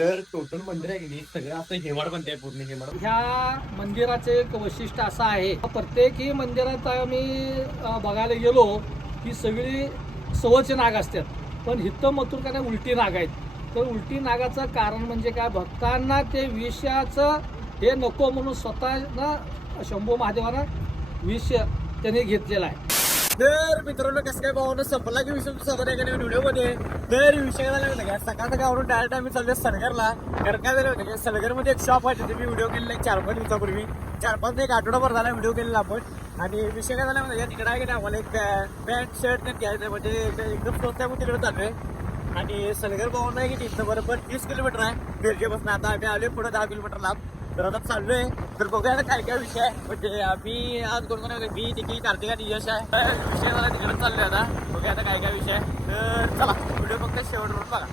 तर टोटल मंदिर आहे की नाही सगळं असं हेमाड बनते पूर्ण हेमाड. ह्या मंदिराचे एक वैशिष्ट्य असं आहे, प्रत्येकही मंदिरात आम्ही बघायला गेलो की सगळी सवच नाग असतात, पण इथं मथुरकाने उलटी नाग आहेत. तर उलटी नागाचं कारण म्हणजे काय, भक्तांना ते विषयाचं हे नको म्हणून स्वतःनं शंभू महादेवानं विष त्याने घेतलेला आहे. तर मित्रांनो कसं काय भावानं संपला की विषय समोर एका व्हिडिओमध्ये. तर विषय काय झाला का, सकाळ आवरून डायरेक्ट आम्ही चाललो सलगरला. कारण काय झालं होतं की सलगरमध्ये एक शॉप आहे, तिथे मी व्हिडिओ केलेला 4-5 दिवसापूर्वी. 4-5 एक आठवडाभर झाला व्हिडिओ केलेला आपण. आणि विषय काय झाला म्हणजे तिकडे आहे की नाही आम्हाला एक पॅन्ट शर्ट नाही घ्यायचं, म्हणजे एकदम स्वस्त आहे म्हणून तिकडे चाललोय. आणि सलगर भाऊ नाही की तिथं बरोबर 30 किलोमीटर आहे बेरजेपासून. आता आम्ही आलोय पुढे 10 किलोमीटर लांब. तर आता चाललोय. तर बघूया आता काय काय विषय आहे. म्हणजे आम्ही आज कोण कोण मी तिथे कार्तिक आणि यश आहे. तर विषय मला तिकडे चाललोय आता. बघूया आता काय काय विषय आहे. तर चला व्हिडिओ फक्त शेवटवर बघा.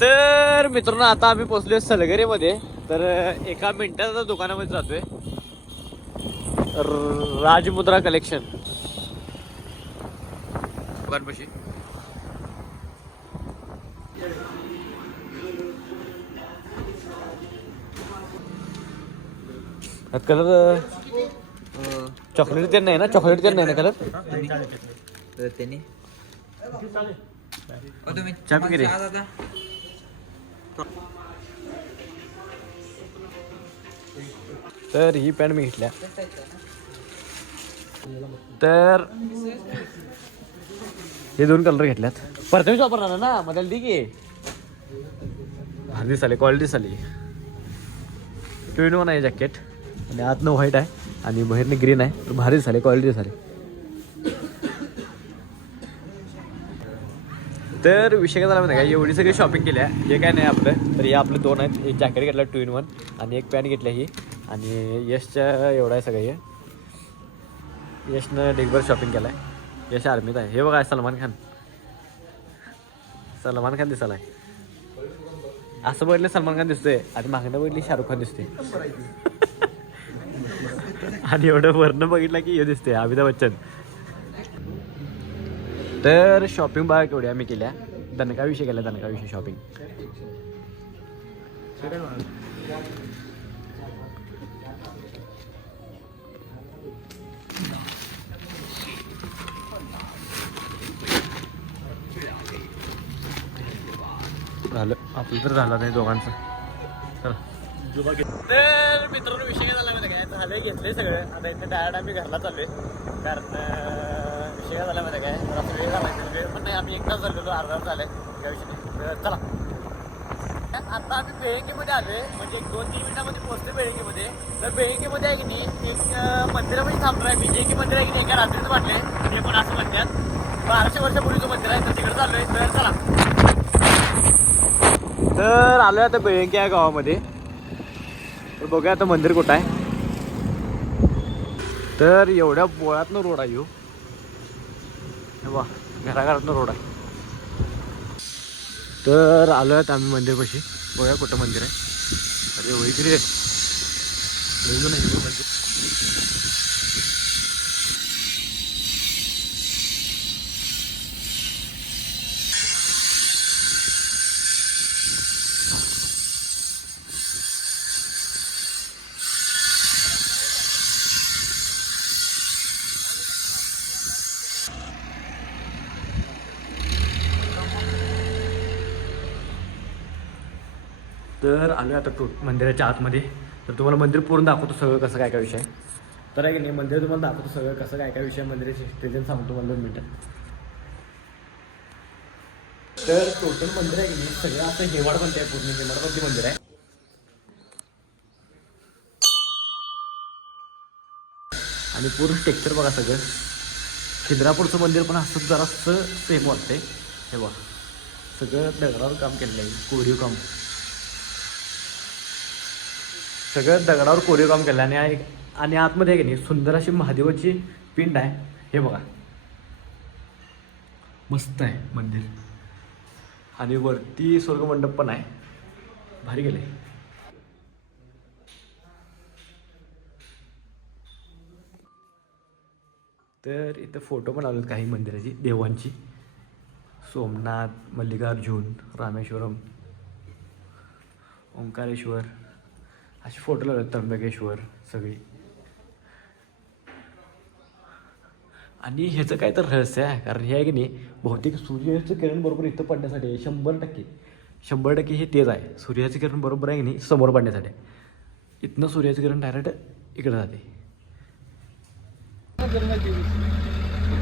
तर मित्रांनो आता आम्ही पोहोचलोय सलगरेमध्ये. तर एका मिनिटाच्या दुकानामध्ये जातोय, राजमुद्रा कलेक्शन दुकानपाशी. कलर चॉकलेट ते नाही ना, चॉकलेट ते नाही ना कलर. चहा पिके रे. तर ही पॅन्ट मी घेतल्या. तर हे 2 कलर घेतल्यात. परतच वापरणार ना मधाला दी की भारी दिसाली, क्वालिटी दिसाली. 2-in-1 आहे जॅकेट आणि आतनं व्हाईट आहे आणि बाहेरनं ग्रीन आहे. तर भारी दिसाली, क्वालिटी दिसाली. तर विषय काय झाला माहिती आहे का, एवढी सगळी शॉपिंग केली आहे. हे काय नाही आपलं, तर हे आपले 2 आहेत. एक जॅकेट घेतला 2-in-1 आणि एक पॅन्ट घेतली ही. आणि यशच्या एवढं आहे सगळं. हे यशनं ढिगभर शॉपिंग केलं आहे. यश आर्मीत आहे. हे बघा सलमान खान. सलमान खान दिसायला आहे. असं बघितलं सलमान खान दिसतोय आणि मागणं बघितली शाहरुख खान दिसते. आणि एवढं वरनं बघितलं की हे दिसते अमिताभ बच्चन. तर शॉपिंग बघा केवढी आम्ही केल्या. दणकाविषयी केल्या, दणकाविषयी शॉपिंग. झालं आपलं तर झालं नाही दोघांचं. तर मित्रांनो विषय काय झाला माहिती काय, झालं घेतले सगळं. आता इथे डायरेक्ट आम्ही घरला चाललोय. कारण विषय काय झाला माहिती काय, असं वेळ झाला वेळ पण नाही. आम्ही एकटाच झालेलो, अर्धा तास झालाय त्या विषयी. चला आता आम्ही बेळंकीमध्ये आलोय, म्हणजे 1-2-3 मिनिटामध्ये पोहोचते बेळंकीमध्ये. तर बेळंकीमध्ये आहे की नाही एक मंदिरामध्ये थांबणार आहे. बीजेकी मंदिर आहे की नाही, एका रात्रीचं वाटले ते पण असं म्हणतात. 1200 वर्षापूर्वीचं मंदिर आहे. तर तिकडे चाललोय. तर चला. तर आलोय आता बेळंकी या गावामध्ये. तर बघूया आता मंदिर कुठं आहे. तर एवढ्या बोळातनं रोड आहे. वा घराघरातनं रोड आहे. तर आलोय आता आम्ही मंदिरपाशी. बघूया कुठं मंदिर आहे. अरे वैद्य नाही मंदिर. तर आलो आता मंदिराच्या आतमध्ये. तर तुम्हाला मंदिर पूर्ण दाखवतो सगळं कसं काय काय विषय. तर आहे की नाही मंदिर तुम्हाला दाखवतो सगळं कसं काय काय विषय. मंदिराची हिस्ट्री सांगतो मला 2 मिनिटं. तर टोटल मंदिर आहे की नाही सगळं असं हेमाड बनते पूर्ण. हेमाडपंथी मंदिर आहे. आणि पूर्ण स्ट्रक्चर बघा सगळं. खिद्रापूरचं मंदिर पण असं जरासं सेम वाटतंय. हे बघा सगळं दगडावर काम केलेलं आहे, कोरीव काम. सगळं दगडावर कोरीव काम केलं. आणि आतमध्ये आहे की नाही सुंदर अशी महादेवाची पिंड आहे. हे बघा मस्त आहे मंदिर आणि वरती स्वर्गमंडप पण आहे. भारी गेले. तर इथं फोटो पण आलेत काही मंदिराची देवांची. सोमनाथ, मल्लिकार्जुन, रामेश्वरम, ओंकारेश्वर असे फोटो लावले. त्र्यंबकेश्वर सगळी. आणि ह्याचं काय तर रहस्य आहे, कारण हे आहे की नाही बहुतेक सूर्याचं किरण बरोबर इथं पडण्यासाठी 100% हे तेच आहे. सूर्याचं किरण बरोबर आहे की नाही समोर पडण्यासाठी. इथनं सूर्याचं किरण डायरेक्ट इकडे जाते.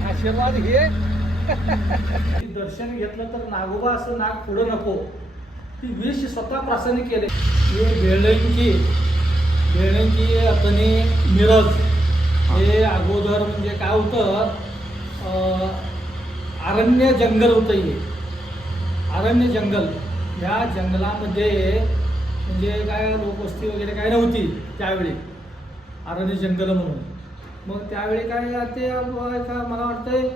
आशीर्वाद घे. दर्शन घेतलं तर नागोबा असं नाग पुढं नको. ती विष स्वतः प्रासाने केले. हे बेळंकी अतनी मिरज हे अगोदर म्हणजे काय होतं, अरण्य जंगल होतं. हे अरण्य जंगल. ह्या जंगलामध्ये म्हणजे काय लोकवस्ती वगैरे काय नव्हती त्यावेळी. अरण्य जंगल म्हणून. मग त्यावेळी काय ते मला वाटतंय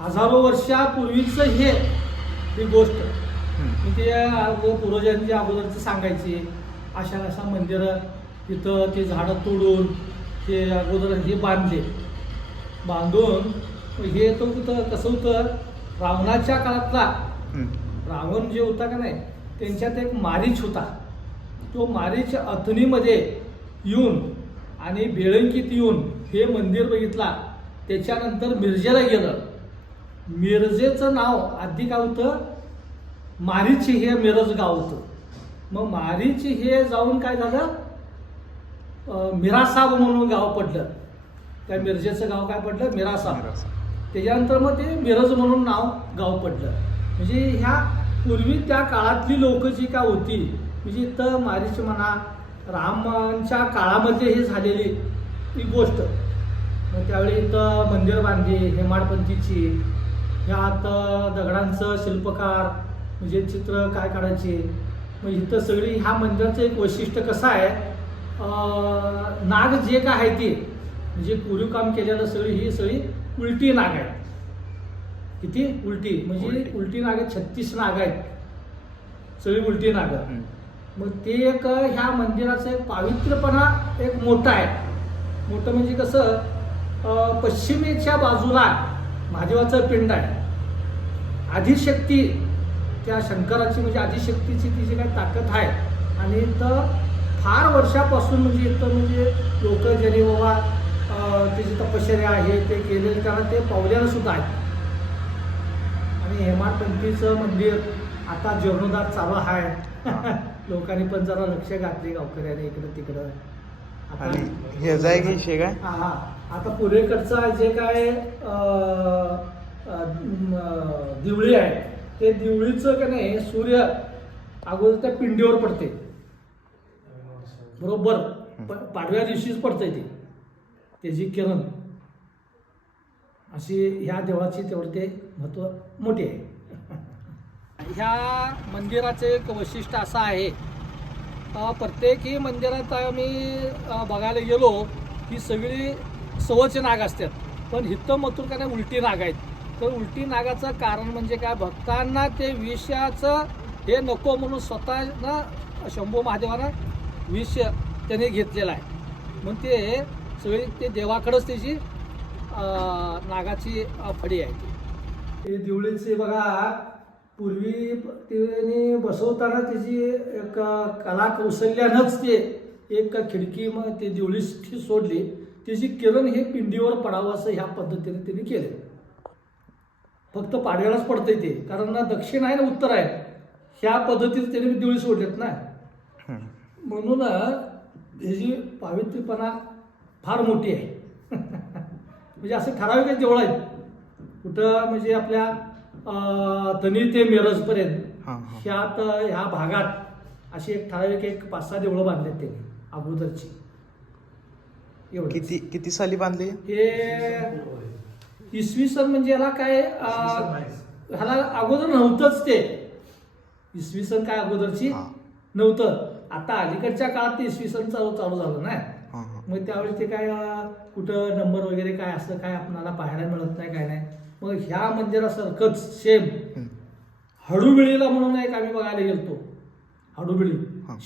हजारो वर्षापूर्वीचं ही गोष्ट ते पूर्वजांची अगोदरचं सांगायची. अशा मंदिरं तिथं ते झाडं तोडून ते अगोदर हे बांधून हे तो कसं होतं, रावणाच्या काळातला रावण जे होता का नाही त्यांच्यात एक मारीच होता. तो मारीच अथणीमध्ये येऊन आणि बेळंकीत येऊन हे मंदिर बघितला. त्याच्यानंतर मिरजेला गेलं. मिरजेचं नाव आधी काय होतं, मारीच हे मिरज गाव होतं. मग मारीच हे जाऊन काय झालं, मिरासाब म्हणून गाव पडलं. त्या मिरजेचं गाव काय पडलं, मिरासाब. त्याच्यानंतर मग ते मिरज म्हणून गाव पडलं. म्हणजे ह्या पूर्वी त्या काळातली लोक जी काय होती म्हणजे इथं मारीच म्हणा रामांच्या काळामध्ये हे झालेली ही गोष्ट. मग त्यावेळी इथं मंदिर बांधली हेमाडपंथीची. ह्यात दगडांचं शिल्पकार म्हणजे चित्र काय काढायचे. मग इथं सगळी ह्या मंदिराचं एक वैशिष्ट्य कसं आहे, नाग जे काय आहे ते म्हणजे कोरीव काम केलेलं ही सगळी उलटी नाग आहेत. किती उलटी म्हणजे उलटी नाग आहेत, 36 नाग आहेत. सगळी उलटी नाग. मग ते एक ह्या मंदिराचं एक पावित्र्यपणा एक मोठा आहे. मोठं म्हणजे कसं, पश्चिमेच्या बाजूला महादेवाचं पिंड आहे. आदिशक्ती त्या शंकराची म्हणजे आदिशक्तीची तिची काय ताकद आहे. आणि इथं फार वर्षापासून म्हणजे इथं म्हणजे लोक ज्यांनी बाबा त्याची तपश्चर्या आहे ते केलेले कारण ते पावलेलं सुद्धा आहे. आणि हेमाडपंथीचं मंदिर आता जीर्णोद्धार चालू आहे. लोकांनी पण जरा लक्ष घातले गावकऱ्याने इकडं तिकडं. आणि हे जाय की शे काय हा आता पूर्वेकडचं जे काय दिवळी आहे ते दिवळीचं का नाही सूर्य अगोदर त्या पिंडीवर पडते. बरोबर पाडव्या दिवशीच पडतंय ते त्याची किरण. अशी ह्या देवाची तेवढं ते महत्त्व मोठे आहे. ह्या मंदिराचं एक वैशिष्ट्य असं आहे, प्रत्येकी मंदिरात आम्ही बघायला गेलो की सगळी सवच नाग असतात. पण इथं मथुर का नाही उलटी नाग आहेत. तर उलटी नागाचं कारण म्हणजे काय, भक्तांना ते विषयाचं हे नको म्हणून स्वतःनं शंभू महादेवानं विष त्याने घेतलेलं आहे. मग ते सगळी ते देवाकडंच त्याची नागाची फडी आहे. ते दिवळीचे बघा पूर्वी त्याने बसवताना त्याची एक कला कौशल्यानंच ते एक खिडकी मग ते दिवळी सोडली. त्याची किरण हे पिंडीवर पडावं असं ह्या पद्धतीने त्यांनी केलं. फक्त पाडव्यालाच पडतंय ते, कारण ना दक्षिण आहे ना उत्तर आहे. ह्या पद्धतीने त्याने दिवळी सोडलेत ना. म्हणून ह्याची पावित्र्यपणा फार मोठी आहे. म्हणजे असं ठराविक देवळं आहेत कुठं म्हणजे आपल्या तनी ते मिरजपर्यंत ह्यात ह्या भागात अशी एक ठराविक एक 5-6 देवळं बांधलेत त्यांनी अगोदरची. किती साली बांधली हे इसवी सन म्हणजे याला काय ह्याला अगोदर नव्हतंच ते. इसवी सन काय अगोदरची नव्हतं. आता अलीकडच्या काळात ते इसवी सन चालू झालं ना. मग त्यावेळेस ते काय कुठं नंबर वगैरे काय असं काय आपल्याला पाहायला मिळत नाही काय नाही. मग ह्या मंदिरासारखंच सेम हडूबिळीला म्हणून एक आम्ही बघायला गेलतो. हडूबिळी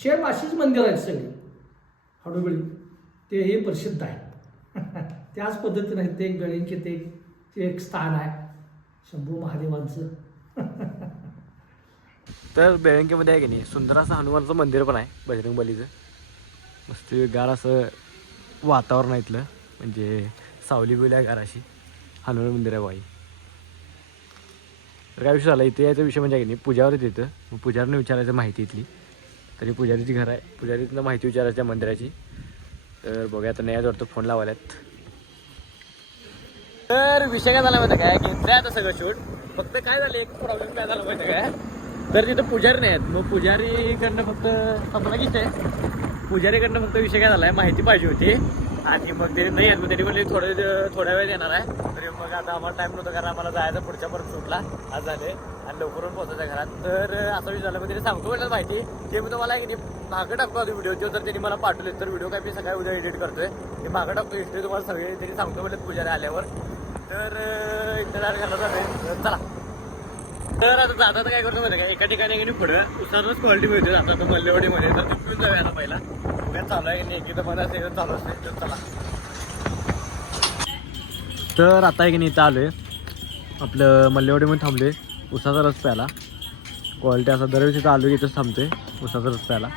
सेम अशीच मंदिर आहेत सगळी. हडूबिळी तेही प्रसिद्ध आहे. त्याच पद्धतीने ते एक गणित ते एक स्थान आहे शंभू महादेवांचं. तर बेळंकीमध्ये आहे की नाही सुंदर असं हनुमानचं मंदिर पण आहे बजरंग बलीचं. मस्त गार असं वातावरण आहे इथलं, म्हणजे सावली बिवली आहे गार अशी. हनुमान मंदिर आहे बाई. तर काय विषय झाला इथे याचा विषय म्हणजे आहे की नाही पूजावर येतं. मग पुजारीने विचारायचं माहिती इथली. तरी पुजारीची घर आहे, पुजारीतनं माहिती विचारायची त्या मंदिराची. तर बघूया तर नाही वाटतं फोन लावायलात. तर विषय काय झाला माहिती काय घेतलं आता सगळं शूट. फक्त काय झालं एक प्रॉब्लेम काय झाला माहिती काय, तर तिथं पुजारी नाही आहेत. मग पुजारीकडनं फक्त संपला की पुजारीकडनं फक्त विषय काय झाला आहे माहिती पाहिजे होती. आणि मग ते नाही आहेत. मग त्यांनी म्हणले थोड्या वेळ येणार आहे. तरी मग आता आम्हाला टाईम नव्हता कारण आम्हाला जायचं पुढच्या परत शूटला आज झाले आणि लवकरून पोहोचायचं घरात. तर असं विषय झालं मग त्यांनी सांगतो म्हटलं माहिती ते मी तुम्हाला की मागं टाकतो आधी व्हिडिओ. तर त्यांनी मला पाठवले तर व्हिडिओ काय मी सकाळी उद्या एडिट करतोय. मी मागं टाकतो हिस्ट्री तुम्हाला सगळे त्यांनी सांगतो म्हटलं पुजारी आल्यावर. तर इंतजार करणार झाले. चला तर आता जाता काय करतो माहिती काय एका ठिकाणी पुढं उसारच क्वालिटी मिळते आता तो मल्लेवाडीमध्ये. तर तिथून जाऊया आता पहिला उद्या चालू आहे की एकीचं मला असेल चालू असते. तर चला तर आता आहे की नाही इथं आलो आहे आपलं मल्लेवाडीमध्ये थांबले उसाचा रस प्यायला. क्वालिटी असा दरवेळेस इथं आलो इथंच थांबते उसाचा रस प्यायला.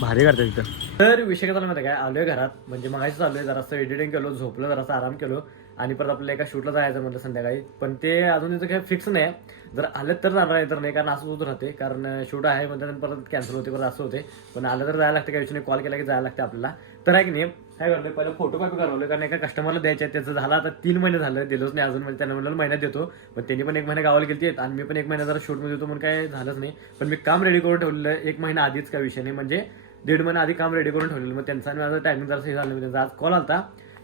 भारी करते तिथं. तर विषय काय झाला माहिती काय आलो आहे घरात म्हणजे मगाशी चालू आहे जरासं एडिटिंग केलो झोपलो जरासं आराम केलो आणि परत आपल्याला एका शूटला जायचं म्हटलं संध्याकाळी. पण ते अजून तिथं काही फिक्स नाही. जर आलं तर जाणार आहे तर नाही कारण असं होत राहते कारण शूट आहे म्हणतात परत कॅन्सल होते परत असं होते. पण आलं तर जायला लागते काही विषय नाही कॉल केला की जायला लागते आपल्याला. तर आहे की नाही काय करतोय पहिलं फोटो कॉपी करवलं कारण एका कस्टमरला द्यायचे त्याचं झालं आता 3 महिने झालं दिलोच नाही अजून. म्हणजे त्यांना म्हणलं महिन्यात देतो पण त्यांनी पण 1 महिना गावाला गेलते आणि मी पण 1 महिना जरा शूटमध्ये होतो म्हणून काय झालंच नाही. पण मी काम रेडी करून ठेवलेलं 1 महिना आधीच काय विषय नाही म्हणजे 1.5 महिना आधी काम रेडी करून ठेवलेलं. मग त्यांचा आणि माझं टायमिंग जरा हे झालं. त्यांचा आज कॉल आला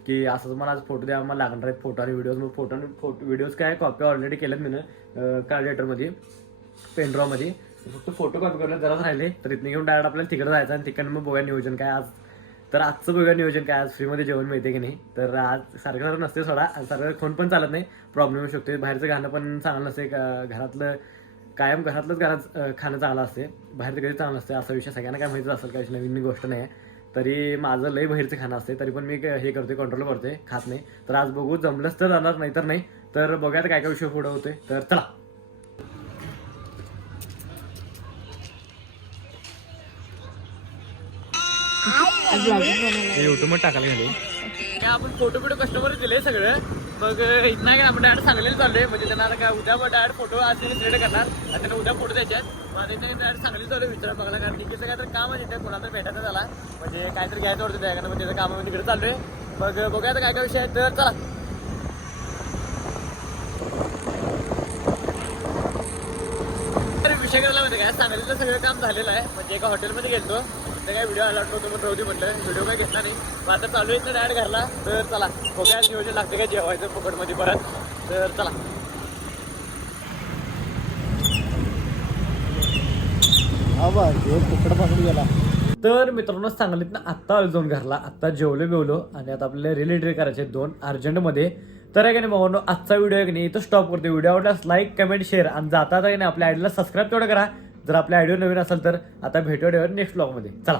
की असं मला आज फोटो द्या मला लागणार आहेत फोटो आणि व्हिडिओज. मग फोटो व्हिडिओज काय कॉपी ऑलरेडी केल्यात मी कार्डिएटरमध्ये पेनड्रॉमध्ये. फक्त फोटो कॉपी करणं जराच राहिले. तर इथनं घेऊन डायरेक्ट आपल्याला तिकडे जायचं आणि तिकडनं मग बघूया नियोजन काय आज. तर आजचं बघूया नियोजन काय आज फ्रीमध्ये जेवण मिळते की नाही. तर आज सारखं नसते सोडा सारखं फोन पण चालत नाही प्रॉब्लेम येऊ शकते. बाहेरचं गाणं पण चांगलं नसते घरातलं कायम घरातलंच घरात खाणं चांगलं असते बाहेरचं कधी चांगलं असते असा विषय सगळ्यांना काय माहितीच असेल काही नवीन गोष्ट नाही आहे. तरी माझं लई बाहेरचं खाणं असते तरी पण मी हे करते कंट्रोल करते खात नाही. तर आज बघू जमलंच तर जाणार नाही तर नाही. तर बघूया काय काय विषय पुढं होते. तर चला युट्यूब टाकायला गेले काय आपण फोटो कस्टमर दिले सगळं. मग इथं काय आपण डायरेक्ट सांगलीला चाललोय म्हणजे त्यांना आता काय उद्या डायरेक्ट फोटो आज सिलेक्ट करणार आणि त्यांना उद्या फोटो द्यायच्यात. माझं इथे डायरेक्ट सांगलीला चालू विचार बघायला कारण तिकीचं काय तर काम आहे तिथे कोणाला भेटायचं झाला म्हणजे काहीतरी घ्यायचं होतं त्या मग त्याचं काम तिकडे चाललोय. मग बघूया काय काय विषय आहे. तर चला विषय करायला माहिती काय सांगलीचं सगळं काम झालेलं आहे म्हणजे एका हॉटेलमध्ये गेलो ते काय व्हिडिओ आला होतो मग राहू म्हटलं व्हिडिओ काय घेतला नाही. मग आता चालू आहे डायरेक्ट घरला. तर चला बघूया नियोजन लागते काय जेवायचं फुकटमध्ये परत. तर चला गेला. तर मित्रांनो सांगलीत ना आत्ता आलो जाऊन घरला आत्ता जेवलो आणि आता आपल्याला रील एडिट करायचे 2 अर्जंटमध्ये. तर आहे का नाही भावांनो आजचा व्हिडिओ आहे की नाही इथं स्टॉप करतो. व्हिडिओ आवडल्यास लाईक कमेंट शेअर आणि जाता की नाही आपल्या आयडीला सबस्क्राईब तेवढं करा जर आपल्या आयडिओ नवीन असेल तर. आता भेटूया नेक्स्ट व्लॉगमध्ये. चला.